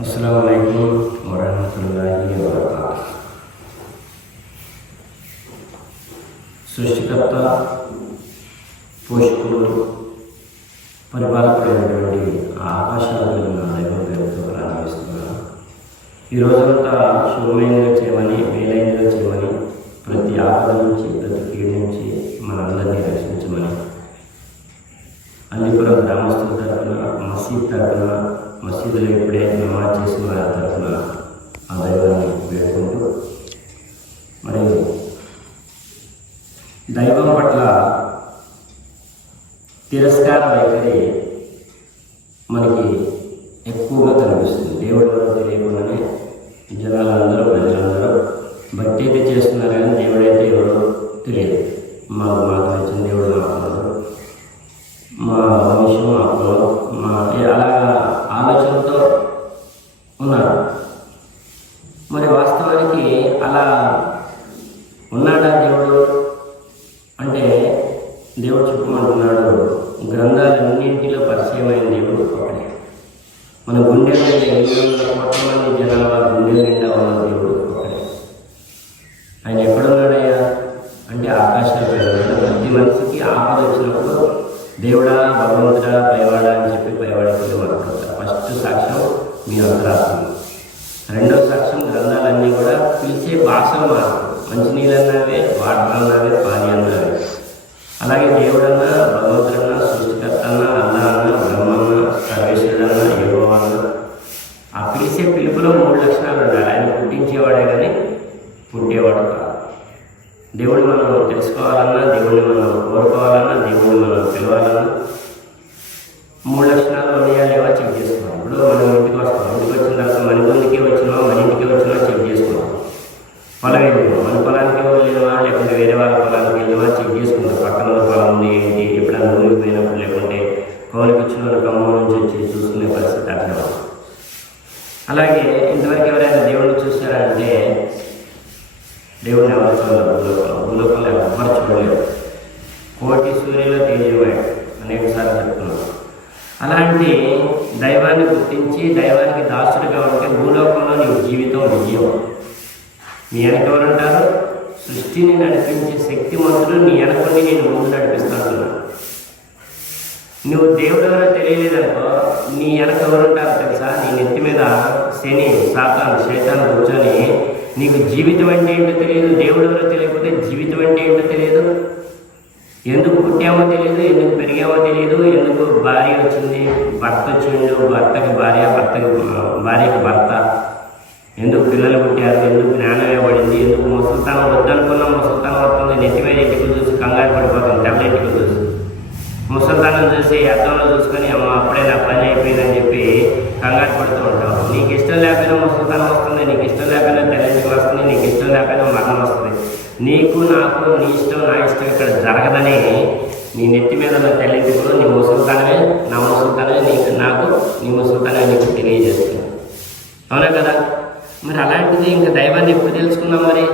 అస్సలం అయికం వరహమతుల్లాహి సృష్టికర్త పోషకుడు పరిపాలకుడైనటువంటి ఆకాశాలను దైవం పేరుతో ప్రారంభిస్తున్నాను ఈ రోజంతా శుభమైనగా చేయమని మేలైనగా చేయమని ప్రతి ఆపద నుంచి ప్రతి కీడు నుంచి మనందరినీ రక్షించమని అల్లిపురం గ్రామస్తుల తరఫున మసీద్ తరఫున మసీదులో ఇప్పుడే నమాజ్ చేసిన వారి తరఫున ఆ దైవాన్ని వేడుకుంటూ మరి దైవం పట్ల తిరస్కార వైఖరి మనకి ఎక్కువగా కనిపిస్తుంది దేవుడు ఎవరో తెలియకుండానే జనాలందరూ ప్రజలందరూ భక్తి అయితే చేస్తున్నారు కానీ దేవుడైతే ఎవరో తెలియదు మాకు మాకు నచ్చిన దేవుడు మాకు ఉన్నాడు. మా వంశం మా కులం మా అలాగా ఆలోచనతో ఉన్నారు మరి వాస్తవానికి అలా ఉన్నాడా దేవుడు అంటే ఉన్నాడో గ్రంథాలన్నింటిలో పరిచయమైన దేవుడు ఒకడే. మన గుండె మీద ఎనిమిది వందల కోట్ల మంది జనాభా గుండె నిండా ఉన్న దేవుడు ఒకడే. ఆయన ఎక్కడున్నాడయ్యా? అంటే ఆకాశంలో ప్రతి మనిషికి ఆపద వచ్చినప్పుడు దేవుడా భగవంతుడా పైవాడా అని చెప్పి పైవాడికి మాట్లాడతారు ఫస్ట్ సాక్ష్యం మీ అంతరాత్మ. రెండో సాక్ష్యం గ్రంథాలన్నీ కూడా పిలిచే భాషలు మాత్రం మంచినీళ్ళన్నావే వాటర్ అన్నావే పాని అన్నావే అలాగే దేవుడన్నా భగవంతుడన్నా సృష్టికర్త అన్నా అల్లా అన్నా బ్రహ్మన్న సర్వేశ్వరన్నా ఏవో అన్నా ఆ పిలిచే పిలుపులో మూడు లక్షణాలు ఉండాలి ఆయన పుట్టించేవాడే కానీ పుట్టేవాడు కాదు దేవుడిని మనం తెలుసుకోవాలన్నా దేవుడిని మనం కోరుకోవాలన్నా దేవుడిని మనం పిలవాలన్నా మూడు లక్షణాలు ఉన్నాయా లేవా చెక్ చేసుకోవాలి ఇప్పుడు మనం ఇంటికి వస్తాం ఇంటికి వచ్చిన తర్వాత మన ముందుకి వచ్చినా మన ఇంటికి వచ్చినో చెక్ చేసుకున్నాం. పొలం వెళ్ళినాం మన పొలానికి వెళ్ళినవా లేకుంటే వేరే వాళ్ళ పొలానికి వెళ్ళినవా చెక్ చేసుకుంటాం పక్కన ఉన్న పొలం ఉంది ఏంటి? ఎప్పుడైనా ఊరికి పోయినప్పుడు లేకుంటే కౌలికి వచ్చిన వాళ్ళు ఖమ్మం నుంచి వచ్చి చూసుకునే పరిస్థితి అట్లా అలాగే ఇంతవరకు ఎవరైనా దేవుడిని చూశారంటే దేవుడిని ఎవరు చూడలేదు? భూలోకంలో. భూలోకంలో ఎవరు? చూడలేదు? కోటి సూర్యులు తేజవాడు అనేక చెప్తున్నాం అలాంటి దైవాన్ని గుర్తించి దైవానికి దాసుడిగా ఉంటే భూలోకంలో నీ జీవితం నిజం. నీ వెనక ఎవరుంటారు? సృష్టిని నడిపించే శక్తిమంతుడు నీ వెనకొని నేను ముందు నడిపిస్తాను. నువ్వు దేవుడు ఎవరో తెలియలేదనుకో నీ వెనక ఎవరుంటారో తెలుసా? నీ నెత్తి మీద శని సాతాను శైతాను కూర్చొని నీకు జీవితం అంటే ఏంటో తెలియదు దేవుడు ఎవరో తెలియకపోతే జీవితం అంటే ఏంటో తెలియదు. ఎందుకు పుట్టామో తెలియదు ఎందుకు పెరిగామో తెలియదు ఎందుకు భార్య వచ్చింది భర్త వచ్చిండు భర్తకి భార్య భర్తకి భార్యకి భర్త. ఎందుకు పిల్లలు పుట్టారు ఎందుకు జ్ఞానం ఇవ్వబడింది ఎందుకు ముసల్తానం వద్దనుకున్నాం ముసల్తానం వస్తుంది. నెత్తి మీద ఇంటికి చూసి కంగారు పడిపోతాం డబ్బులు ఇంటికి చూసి. ముసల్తానం చూసి అర్థంలో చూసుకొని అమ్మ అప్పుడే నా పని అయిపోయిందని చెప్పి కంగారు పడుతూ ఉంటాం నీకు ఇష్టం లేకపోయినా ముసల్తానం వస్తుంది నీకు ఇష్టం లేకపోయినా తెలంగాణ వస్తుంది నీకు ఇష్టం లేకపోయినా మరణం వస్తుంది. నీకు నాకు నీ ఇష్టం నా ఇష్టం ఇక్కడ జరగదని నీ నెత్తి మీద ఉన్న కూడా నీ ముసలితనమే నా ముసలితనమే నీకు నాకు నీ ముసలితనమే నీకు తెలియజేస్తుంది అవునా కదా? మరి అలాంటిది ఇంకా దైవాన్ని ఎప్పుడు తెలుసుకున్నాం మరి?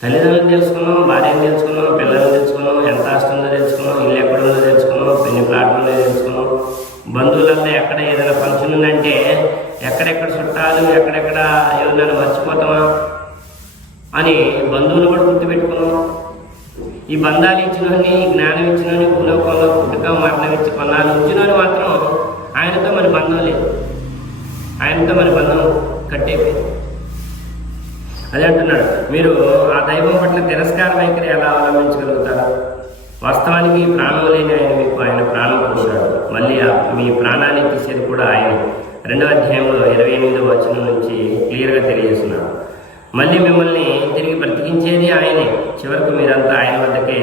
తల్లిదండ్రులు తెలుసుకున్నాం భార్యను తెలుసుకున్నాం పిల్లల్ని తెలుసుకున్నాం ఎంత ఆస్తుందో ఉందో తెలుసుకున్నాం ఇల్లు ఎక్కడ ఉందో తెలుసుకున్నాం పెళ్ళి ప్లాట్లు ఉందో తెలుసుకున్నాం బంధువులంతా ఎక్కడ ఏదైనా ఫంక్షన్ ఉందంటే ఎక్కడెక్కడ చుట్టాలు ఎక్కడెక్కడ ఎవరినైనా మర్చిపోతామా? అని బంధువులు కూడా గుర్తుపెట్టుకున్నాం ఈ బంధాలు ఇచ్చినోని ఈ జ్ఞానం ఇచ్చినోని భూలోకంలో పుట్టుక మరణం ఇచ్చి కొన్నాళ్ళు ఉంచినోని మాత్రం ఆయనతో మన బంధం లేదు. ఆయనతో మన బంధం కట్టేపోయింది. అదే అంటున్నాడు మీరు ఆ దైవం పట్ల తిరస్కార వైఖరి ఎలా అవలంబించగలుగుతారు? వాస్తవానికి ప్రాణం లేని ఆయన మీకు ఆయన ప్రాణం పోశాడు. మళ్ళీ మీ ప్రాణాన్ని తీసేది కూడా ఆయన. రెండవ అధ్యాయంలో ఇరవై ఎనిమిదవ వచనం నుంచి క్లియర్గా తెలియజేస్తున్నాడు. మళ్ళీ మిమ్మల్ని తిరిగి బ్రతికించేది ఆయనే చివరికి మీరంతా ఆయన వద్దకే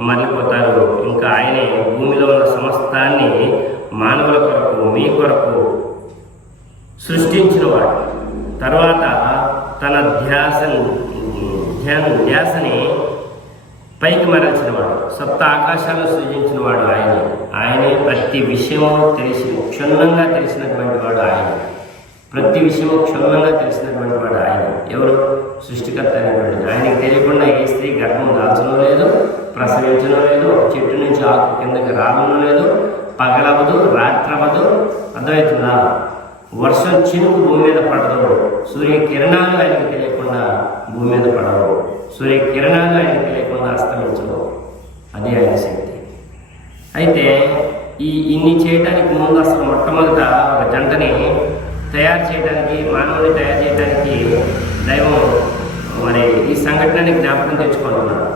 మరలిపోతారు ఇంకా ఆయనే భూమిలో ఉన్న సమస్తాన్ని మానవుల కొరకు మీ కొరకు సృష్టించినవాడు తర్వాత తన ధ్యాస ధ్యాన ధ్యాసని పైకి మరల్చినవాడు సప్త ఆకాశాలను సృజించినవాడు ఆయన. ఆయనే ప్రతి విషయము తెలిసి క్షుణ్ణంగా తెలిసినటువంటి వాడు ఆయన. ప్రతి విషయము క్షుణ్ణంగా తెలిసినటువంటి వాడు ఆయన. ఎవరు? సృష్టికర్త అనేటువంటి ఆయనకి తెలియకుండా ఏ స్త్రీ గర్భం దాల్చడం లేదు ప్రసవించడం లేదు చెట్టు నుంచి ఆకు కిందకి రావడం లేదు పగలవదు రాత్రవదు అర్థమవుతుందా వర్షం చినుకు భూమి మీద పడదు. సూర్య కిరణాలు ఆయనకి తెలియకుండా భూమి మీద పడవు. సూర్య కిరణాలు లేకుండా తెలియకుండా అస్తమించవు. అది ఆయన శక్తి. అయితే ఈ ఇన్ని చేయడానికి ముందు అసలు మొట్టమొదట ఒక జంటని తయారు చేయడానికి మానవుని తయారు చేయడానికి దైవం మరి ఈ సంఘటనని జ్ఞాపకం తెచ్చుకుంటున్నాను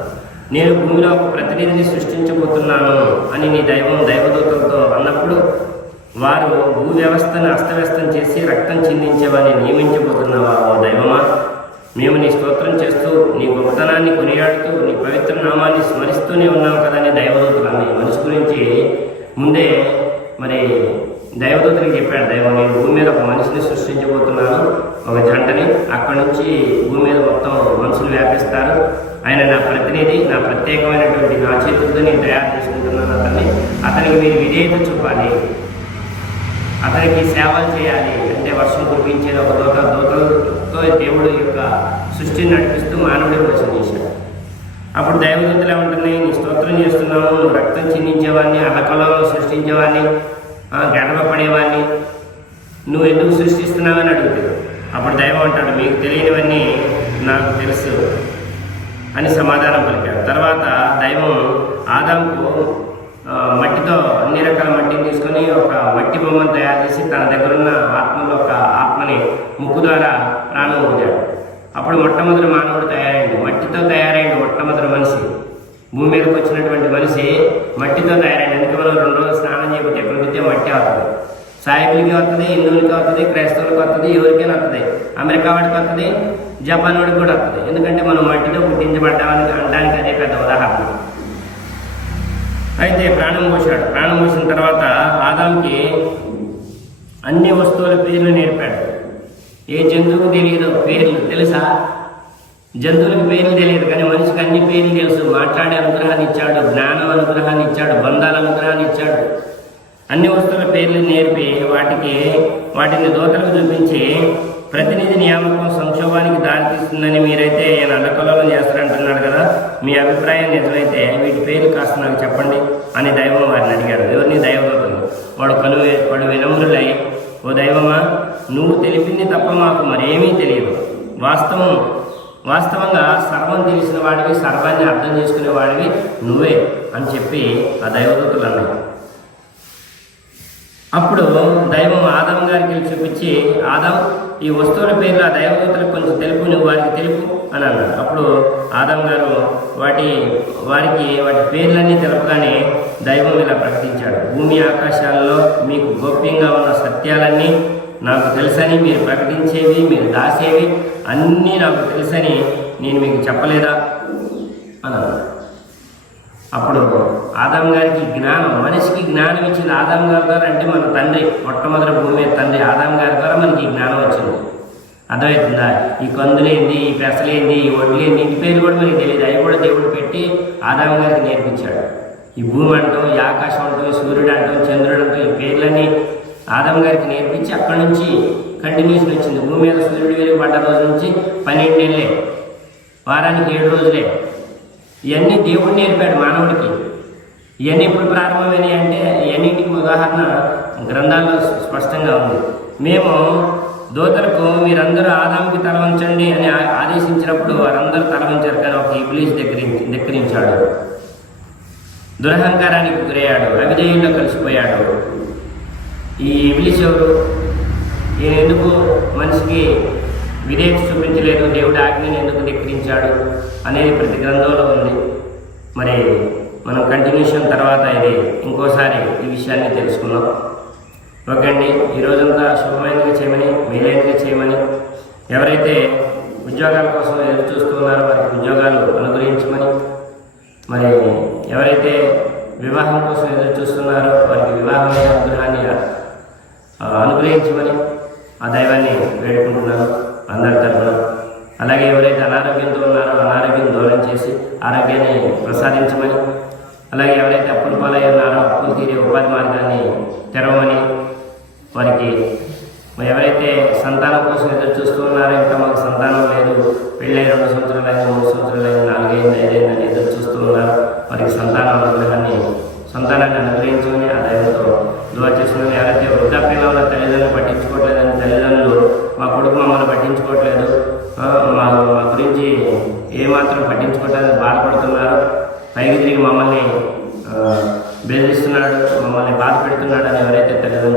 నేను భూమిలో ఒక ప్రతినిధిని సృష్టించబోతున్నాను అని నీ దైవం దైవదూతలతో అన్నప్పుడు వారు భూ వ్యవస్థను అస్తవ్యస్తం చేసి రక్తం చిందించేవారిని నియమించబోతున్నావా ఓ దైవమా? మేము నీ స్తోత్రం చేస్తూ నీ గొప్పతనాన్ని కొనియాడుతూ నీ పవిత్ర నామాన్ని స్మరిస్తూనే ఉన్నాం కదా అని దైవదూతలని మనిషి గురించి ముందే మరి దైవదూతనికి చెప్పాడు దైవం నేను భూమి మీద ఒక మనిషిని సృష్టించబోతున్నాను. ఒక జంటని అక్కడి నుంచి భూమి మీద మొత్తం మనుషులు వ్యాపిస్తారు. ఆయన నా ప్రతినిధి నా ప్రత్యేకమైనటువంటి నా చేతులతో నేను తయారు చేసుకుంటున్నాను అతన్ని. అతనికి మీరు విధేయత చూపాలి. అతనికి సేవలు చేయాలి. అంటే వర్షం కురిపించేది ఒక దూత దూతలతో దేవుడు యొక్క సృష్టిని నడిపిస్తూ మానవుడికి వచనం చేశాడు. అప్పుడు దైవదూతలు ఏమంటుంది నీ స్తోత్రం చేస్తున్నావు నువ్వు రక్తం చిందించేవాడిని అలకలో సృష్టించేవాడిని గడప పడేవాడిని నువ్వు ఎందుకు సృష్టిస్తున్నావని అడుగుతాడు. అప్పుడు దైవం అంటాడు మీకు తెలియనివన్నీ నాకు తెలుసు అని సమాధానం పలికాడు. తర్వాత దైవం ఆదాంకు మట్టితో అన్ని రకాల మట్టిని తీసుకొని ఒక మట్టి బొమ్మను తయారు చేసి తన దగ్గర ఉన్న ఆత్మలో ఒక ఆత్మని ముక్కు ద్వారా ప్రాణం ఊదాడు. అప్పుడు మొట్టమొదటి మానవుడు తయారైంది మట్టితో తయారైంది మొట్టమొదటి మనిషి. భూమి మీదకి వచ్చినటువంటి మనిషి మట్టితో తయారైంది ఎందుకు మనం రెండు రోజులు స్నానం చేయబట్టి ఎక్కడ ఉంటే మట్టి అవుతుంది. సాయిబులకి వస్తుంది హిందువులకి వస్తుంది క్రైస్తవులకి వస్తుంది ఎవరికైనా వస్తుంది అమెరికా వాడికి వస్తుంది జపాన్ వాడికి కూడా వస్తుంది ఎందుకంటే మనం మట్టితో పుట్టించబడ్డామని అనడానికి అదే పెద్ద ఉదాహరణ. అయితే ప్రాణం పోసాడు ప్రాణం పోసిన తర్వాత ఆదాంకి అన్ని వస్తువుల పేర్లు నేర్పాడు. ఏ జంతువుకు తెలియదు పేర్లు తెలుసా? జంతువులకు పేర్లు తెలియదు కానీ మనిషికి అన్ని పేర్లు తెలుసు. మాట్లాడే అనుగ్రహాన్ని ఇచ్చాడు జ్ఞానం అనుగ్రహాన్ని ఇచ్చాడు బంధాల అనుగ్రహాన్ని ఇచ్చాడు. అన్ని వస్తువుల పేర్లు నేర్పి వాటికి వాటిని దోతలకు చూపించి ప్రతినిధి నియామకం సంక్షోభానికి దారితీస్తుందని మీరైతే ఈయన అల్లకల్లోలం చేస్తారంటున్నారు కదా మీ అభిప్రాయం నిజమైతే వీటి పేరు కాస్త నాకు చెప్పండి అని దైవం వారిని అడిగాడు. ఎవరిని? దైవదూతలు. వాడు కను వాడు వినమ్రులై ఓ దైవమా నువ్వు తెలిపింది తప్ప మాకు మరేమీ తెలియదు. వాస్తవం వాస్తవంగా సర్వం తెలిసిన వాడివి సర్వాన్ని అర్థం చేసుకునే వాడివి నువ్వే అని చెప్పి ఆ దైవదూతలు అన్నారు. అప్పుడు దైవం ఆదాం గారికి వెళ్ళి చూపించి ఆదాం ఈ వస్తువుల పేర్లు ఆ దైవదూతలకు కొంచెం తెలుపు నువ్వు వారికి తెలుపు అని అన్నారు అప్పుడు ఆదాం గారు వాటి వారికి వాటి పేర్లన్నీ తెలపగానే దైవం ఇలా ప్రకటించాడు. భూమి ఆకాశాలలో మీకు గోప్యంగా ఉన్న సత్యాలన్నీ నాకు తెలుసని మీరు ప్రకటించేవి మీరు దాసేవి అన్నీ నాకు తెలుసని నేను మీకు చెప్పలేదా? అని అన్నాడు. అప్పుడు ఆదాం గారికి జ్ఞానం మనిషికి జ్ఞానం ఇచ్చింది ఆదాం గారి ద్వారా అంటే మన తండ్రి మొట్టమొదటి భూమి మీద తండ్రి ఆదాం గారి ద్వారా మనకి జ్ఞానం వచ్చింది. అర్థమవుతుందా? ఈ కందులేంది ఈ పెసలేంది ఈ వడ్లేంది ఇంటి పేరు కూడా మనకి తెలియదు. అవి కూడా దేవుడు పెట్టి ఆదాం గారికి నేర్పించాడు. ఈ భూమి అంటాం ఈ ఆకాశం అంటాం ఈ సూర్యుడు అంటాం చంద్రుడు అంటాం ఈ పేర్లన్నీ ఆదాం గారికి నేర్పించి అక్కడి నుంచి కంటిన్యూషన్ వచ్చింది. భూమి మీద సూర్యుడు వెలుగు పడ్డ రోజు నుంచి పన్నెండేళ్ళే వారానికి ఏడు రోజులే. ఇవన్నీ దేవుడు నేర్పాడు మానవుడికి. ఇవన్నీ ఎప్పుడు ప్రారంభమైనవి అంటే ఇవన్నింటికి ఉదాహరణ గ్రంథాల్లో స్పష్టంగా ఉంది. మేము దూతలకు మీరందరూ ఆదాముకి తల వంచండి అని ఆదేశించినప్పుడు వారందరూ తల వంచారు కానీ ఒక ఇబ్లీస్ దగ్గరి దగ్గరించాడు దురహంకారానికి గురయ్యాడు అవిధేయుల్లో కలిసిపోయాడు. ఈ ఇబ్లీస్ ఎవరు? ఈయన ఎందుకు మనిషికి విధేయత చూపించలేదు దేవుడి ఆజ్ఞను ఎందుకు ధిక్కరించాడు అనేది ప్రతి గ్రంథంలో ఉంది. మరి మనం కంటిన్యూషన్ తర్వాత ఇది ఇంకోసారి ఈ విషయాన్ని తెలుసుకుందాం. ఓకే అండి ఈ రోజంతా శుభమైనదిగా చేయమని మేలైనదిగా చేయమని ఎవరైతే ఉద్యోగాల కోసం ఎదురు చూస్తున్నారో వారికి ఉద్యోగాలు అనుగ్రహించమని మరి ఎవరైతే వివాహం కోసం ఎదురు చూస్తున్నారో వారికి వివాహమైన అనుగ్రహాన్ని అనుగ్రహించమని ఆ దైవాన్ని వేడుకుంటున్నాను. అందరి తరఫున అలాగే ఎవరైతే అనారోగ్యంతో ఉన్నారో అనారోగ్యం దూరం చేసి ఆరోగ్యాన్ని ప్రసాదించమని అలాగే ఎవరైతే అప్పులు పాలై ఉన్నారో అప్పులు తీరే ఉపాధి మార్గాన్ని తెరవమని వారికి మరి ఎవరైతే సంతానం కోసం ఎదురు చూస్తూ ఉన్నారో ఇంకా మాకు సంతానం లేదు. పెళ్ళై రెండు సంవత్సరాలు అయింది మూడు సంవత్సరాలు అయింది నాలుగైంది ఐదైందని ఎదురు చూస్తూ ఉన్నారు వారికి సంతానం అనుగ్రహాన్ని సంతానాన్ని అనుగ్రహించమని ఆ దైవంతో దువా చేసుకుని ఎవరైతే వృద్ధాప్యంలో ఉన్న తల్లిదండ్రులు పట్టించుకోవట్లేదని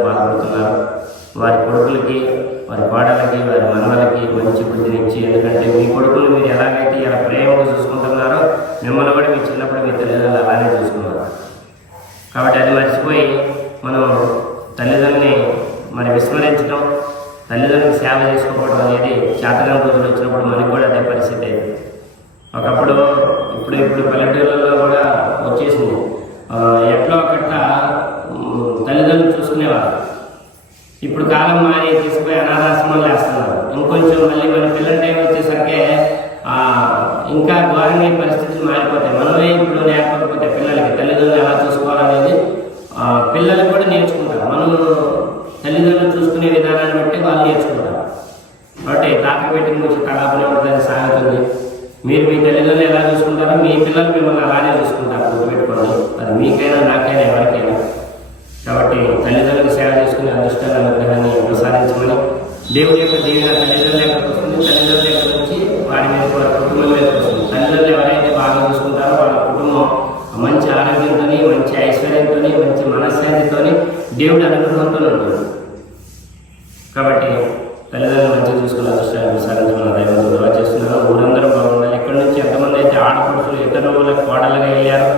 బాధపడుతున్నారు వారి కొడుకులకి వారి వారి మనవలకి మంచి బుద్ధినిచ్చి ఎందుకంటే మీ కొడుకులు మీరు ఎలాగైతే ఇలా ప్రేమగా చూసుకుంటున్నారో మిమ్మల్ని కూడా మీ చిన్నప్పుడు మీ తల్లిదండ్రులు అలానే చూసుకున్నారు. కాబట్టి అది మర్చిపోయి మనం తల్లిదండ్రుల్ని మరి విస్మరించడం తల్లిదండ్రులకు సేవ చేసుకోవడం అనేది చేతగాని రోజులు వచ్చినప్పుడు మనకి కూడా అదే పరిస్థితి ఒకప్పుడు ఇప్పుడు ఇప్పుడు పల్లెటూళ్ళలో ఇప్పుడు కాలం మారి తీసుకుపోయి అనాథాశ్రమాలు వేస్తున్నారు. ఇంకొంచెం మళ్ళీ మన పిల్లల టైం వచ్చేసరికి ఆ, ఇంకా ఘోరంగా పరిస్థితులు మారిపోతాయి. మనమే ఇప్పుడు లేకపోతే పిల్లలకి తల్లిదండ్రులు ఎలా చూసుకోవాలనేది పిల్లలు కూడా నేర్చుకుంటారు. మనం తల్లిదండ్రులు చూసుకునే విధానాన్ని బట్టి వాళ్ళు నేర్చుకుంటారు. కాబట్టి తాత పెట్టిన కొంచెం కళాపన ఉంటుంది సాగుతుంది. మీరు మీ తల్లిదండ్రులు ఎలా చూసుకుంటారో మీ పిల్లలు మిమ్మల్ని అలానే చూసుకుంటారు. గుర్తుపెట్టుకోండి. అది మీకైనా నాకైనా ఎవరికైనా. కాబట్టి తల్లిదండ్రులు చేసుకుని అదృష్టాన్ని అనుగ్రహాన్ని ప్రసాదించమని దేవుడి యొక్క దీవెన తల్లిదండ్రుల యొక్క వస్తుంది తల్లిదండ్రుల యొక్క నుంచి వారి మీద వారి కుటుంబం మీద వస్తుంది. తల్లిదండ్రులు ఎవరైతే బాగా చూసుకుంటారో వాళ్ళ కుటుంబం మంచి ఆరోగ్యంతో మంచి ఐశ్వర్యంతో మంచి మనశ్శాంతితో దేవుడి అనుగ్రహంతో ఉంటుంది. కాబట్టి తల్లిదండ్రులు మంచిగా చూసుకున్న అదృష్టాన్ని ప్రసాదించమని దైవంతో చేస్తున్నారు ఊరందరూ బాగుండాలి. ఎక్కడి నుంచి ఎంతమంది అయితే ఆడపడుచులు ఇతరుల కోడలుగా వెళ్ళారో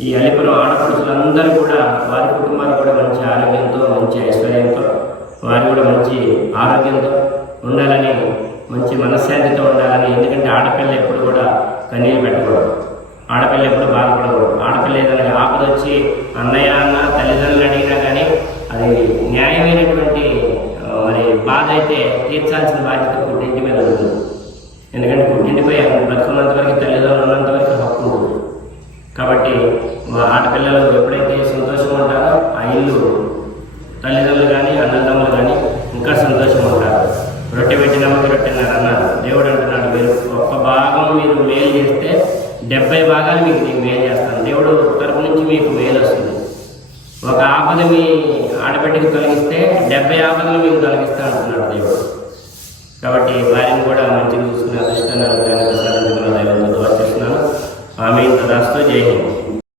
ఈ అలిపురం ఆడపడుచులందరూ కూడా వారి కుటుంబాలు కూడా మంచి ఆరోగ్యంతో మంచి ఐశ్వర్యంతో వారు కూడా మంచి ఆరోగ్యంతో ఉండాలని మంచి మనశ్శాంతితో ఉండాలని. ఎందుకంటే ఆడపిల్ల ఎప్పుడు కూడా కన్నీళ్ళు పెట్టకూడదు. ఆడపిల్ల ఎప్పుడు బాధపడకూడదు. ఆడపిల్ల ఏదైనా ఆపద వచ్చి అన్నయ్య అన్న తల్లిదండ్రులు అడిగినా కానీ అది న్యాయమైనటువంటి మరి బాధ అయితే తీర్చాల్సిన బాధ్యత పుట్టింటి మీద ఉంటుంది. ఎందుకంటే పుట్టింటిపై బ్రతుకున్నంత వరకు తల్లిదండ్రులు ఉన్నంత వరకు హక్కు ఉంటుంది. కాబట్టి మా ఆడపిల్లలు ఎప్పుడైతే సంతోషంగా ఉంటారో ఆ ఇల్లు తల్లిదండ్రులు కానీ అన్నదమ్ములు కానీ